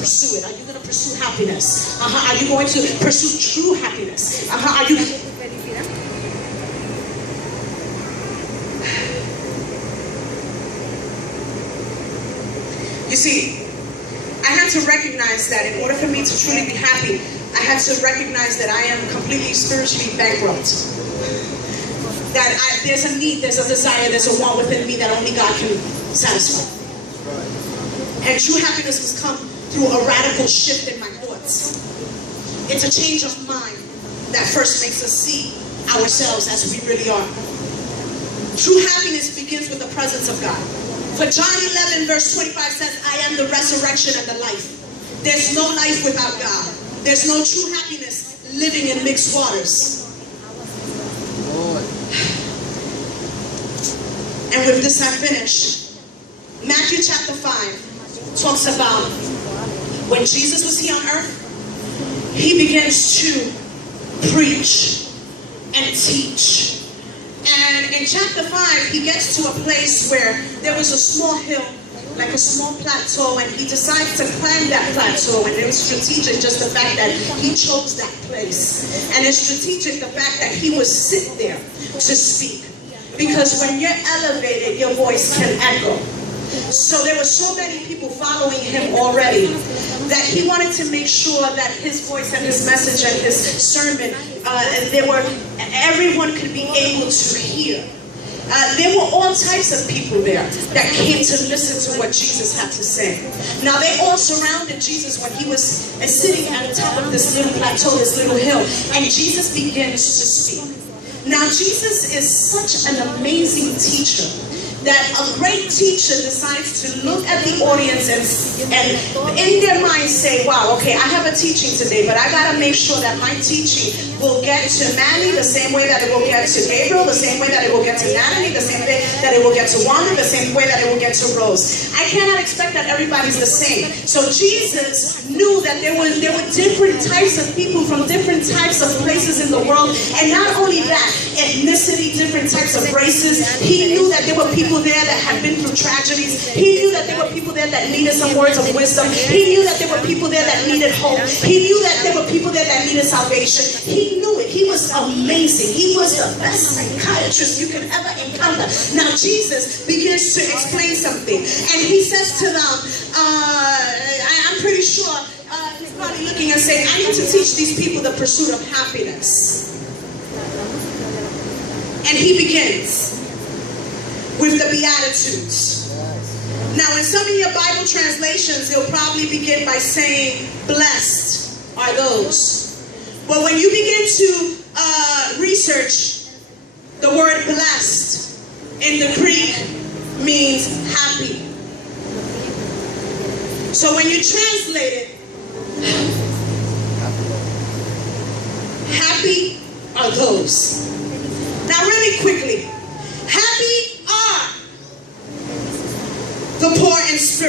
pursue it? Are you going to pursue happiness? Are you going to pursue true happiness? Are you... You see, I had to recognize that in order for me to truly be happy, I had to recognize that I am completely spiritually bankrupt. That there's a need, there's a desire, there's a want within me that only God can satisfy. And true happiness must come through a radical shift in my thoughts. It's a change of mind that first makes us see ourselves as we really are. True happiness begins with the presence of God. For John 11 verse 25 says, I am the resurrection and the life. There's no life without God. There's no true happiness living in mixed waters. And with this I finish. Matthew chapter 5 talks about when Jesus was here on earth, he begins to preach and teach. And in chapter 5, he gets to a place where there was a small hill, like a small plateau, and he decides to climb that plateau. And it was strategic, just the fact that he chose that place. And it's strategic, the fact that he would sit there to speak. Because when you're elevated, your voice can echo. So there were so many people following him already that he wanted to make sure that his voice and his message and his sermon, everyone could be able to hear. There were all types of people there that came to listen to what Jesus had to say. Now they all surrounded Jesus when he was sitting at the top of this little plateau, this little hill, and Jesus begins to speak. Now Jesus is such an amazing teacher that a great teacher decides to look at the audience and in their mind say, wow, okay, I have a teaching today, but I got to make sure that my teaching will get to Manny the same way that it will get to Gabriel, the same way that it will get to Natalie, the same way that it will get to Wanda, the same way that it will get to Rose. I cannot expect that everybody's the same. So Jesus knew that there were different types of people from different types of places in the world, and not only that, ethnicity, different types of races. He knew that there were people there that had been through tragedies. He knew that there were people there that needed some words of wisdom. He knew that there were people there that needed hope. He knew that there were people there that needed salvation. He knew it. He was amazing. He was the best psychiatrist you could ever encounter. Now Jesus begins to explain something, and he says to them, I'm pretty sure he's probably looking and saying, I need to teach these people the pursuit of happiness. And he begins with the Beatitudes. Now in some of your Bible translations, they'll probably begin by saying, blessed are those. But when you begin to research, the word blessed in the Greek means happy. So when you translate it, happy are those. Now really quickly, happy are the poor in spirit.